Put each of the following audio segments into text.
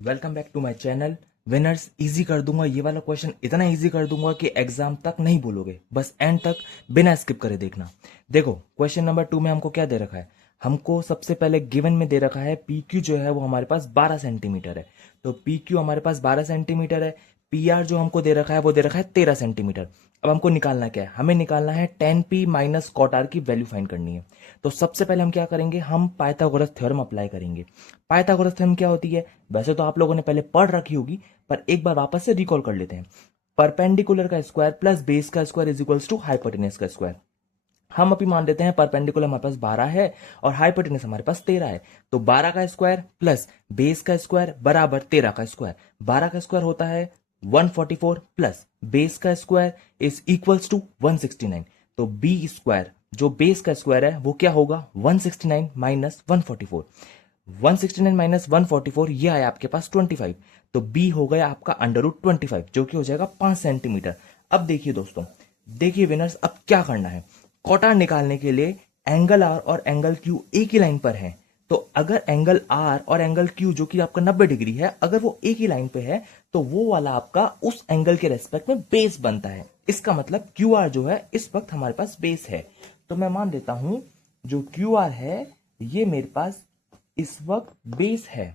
Welcome back to my channel. Winners easy कर दूंगा, ये वाला क्वेश्चन इतना इजी कर दूंगा कि एग्जाम तक नहीं भूलोगे, बस एंड तक बिना स्किप करे देखना। देखो क्वेश्चन नंबर 2 में हमको क्या दे रखा है। हमको सबसे पहले गिवन में दे रखा है पी क्यू जो है वो हमारे पास 12 सेंटीमीटर है। तो पी क्यू हमारे पास 12 सेंटीमीटर है। पी आर जो हमको दे रखा है वो दे रखा है 13 सेंटीमीटर। अब हमको निकालना क्या है, हमें निकालना है tan P minus cot R की वैल्यू फाइंड करनी है। तो सबसे पहले हम क्या करेंगे, हम पाइथागोरस थ्योरम अप्लाई करेंगे। पाइथागोरस थ्योरम क्या होती है, वैसे तो आप लोगों ने पहले पढ़ रखी होगी, पर एक बार वापस से रिकॉल कर लेते हैं। परपेंडिकुलर का स्क्वायर प्लस बेस का square is equals to hypotenuse का स्क्वायर। हम अभी मान लेते हैं परपेंडिकुलर हमारे पास 12 है और हाइपोटेनस हमारे पास 13 है। तो 12 का स्क्वायर प्लस बेस का स्क्वायर बराबर 13 का स्क्वायर। 12 का स्क्वायर होता है 144 प्लस बेस का स्क्वायर इज इक्वल्स टू 169। तो बी स्क्वायर जो बेस का स्क्वायर है वो क्या होगा, 169 माइनस 144। 169 माइनस 144 ये आया आपके पास 25। तो बी हो गया आपका अंडर रूट 25 जो कि हो जाएगा 5 सेंटीमीटर। अब देखिए दोस्तों, देखिए विनर्स, अब क्या करना है। कॉट निकालने के लिए एंगल आर और एंगल क्यू एक ही लाइन पर है। तो अगर एंगल आर और एंगल क्यू जो कि आपका 90 डिग्री है, अगर वो एक ही लाइन पे है तो वो वाला आपका उस एंगल के रेस्पेक्ट में बेस बनता है। इसका मतलब क्यू आर जो है इस वक्त हमारे पास बेस है। तो मैं मान देता हूं जो क्यू आर है ये मेरे पास इस वक्त बेस है।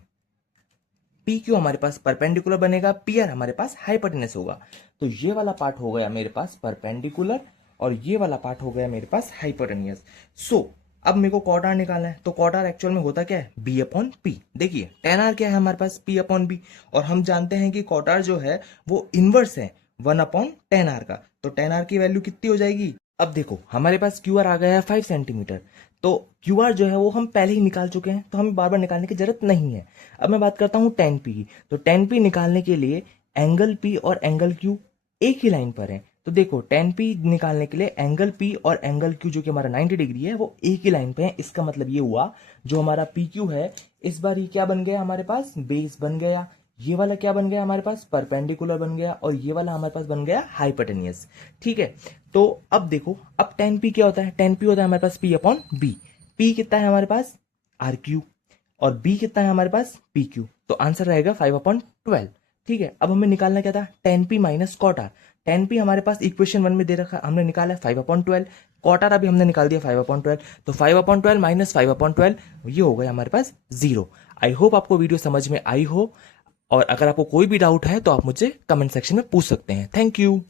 पी क्यू हमारे पास परपेंडिकुलर बनेगा, पी आर हमारे पास हाइपोटेनस होगा। तो ये वाला पार्ट हो गया मेरे पास परपेंडिकुलर और ये वाला पार्ट हो गया मेरे पास हाइपोटेनियस। सो अब मेरे को कॉट आर निकालना है। तो कॉट आर एक्चुअल में होता क्या है, बी अपॉन पी। देखिए टेन आर क्या है हमारे पास, पी अपॉन बी। और हम जानते हैं कि कॉट आर जो है वो इनवर्स है 1 अपॉन टेन आर का। तो टेन आर की वैल्यू कितनी हो जाएगी। अब देखो हमारे पास क्यू आर आ गया है 5 सेंटीमीटर। तो क्यू आर जो है वो हम पहले ही निकाल चुके हैं, तो हमें बार बार निकालने की जरूरत नहीं है। अब मैं बात करता हूं टेन पी की। तो टेन पी निकालने के लिए एंगल पी और एंगल क्यू एक ही लाइन पर है। तो देखो टेन पी निकालने के लिए एंगल पी और एंगल क्यू जो कि हमारा 90 डिग्री है वो एक ही लाइन पे है। इसका मतलब ये हुआ जो हमारा पी क्यू है इस बार ये क्या बन गया हमारे पास, बेस बन गया। ये वाला क्या बन गया हमारे पास, परपेंडिकुलर बन गया। और ये वाला हमारे पास बन गया हाइपोटेनियस। ठीक है। तो अब देखो, अब टेन पी क्या होता है, टेन पी होता है हमारे पास पी अपॉन बी। पी कितना है हमारे पास, आर क्यू। और बी कितना है हमारे पास, पी क्यू। तो आंसर रहेगा 5/12। ठीक है। अब हमें निकालना क्या था, tan P minus cot R. Tan P हमारे पास इक्वेशन 1 में दे रखा, हमने निकाला है 5/12। कॉट आर अभी हमने निकाल दिया 5/12। तो 5/12 माइनस 5/12 ये हो गया हमारे पास 0। आई होप आपको वीडियो समझ में आई हो। और अगर आपको कोई भी डाउट है तो आप मुझे कमेंट सेक्शन में पूछ सकते हैं। Thank you.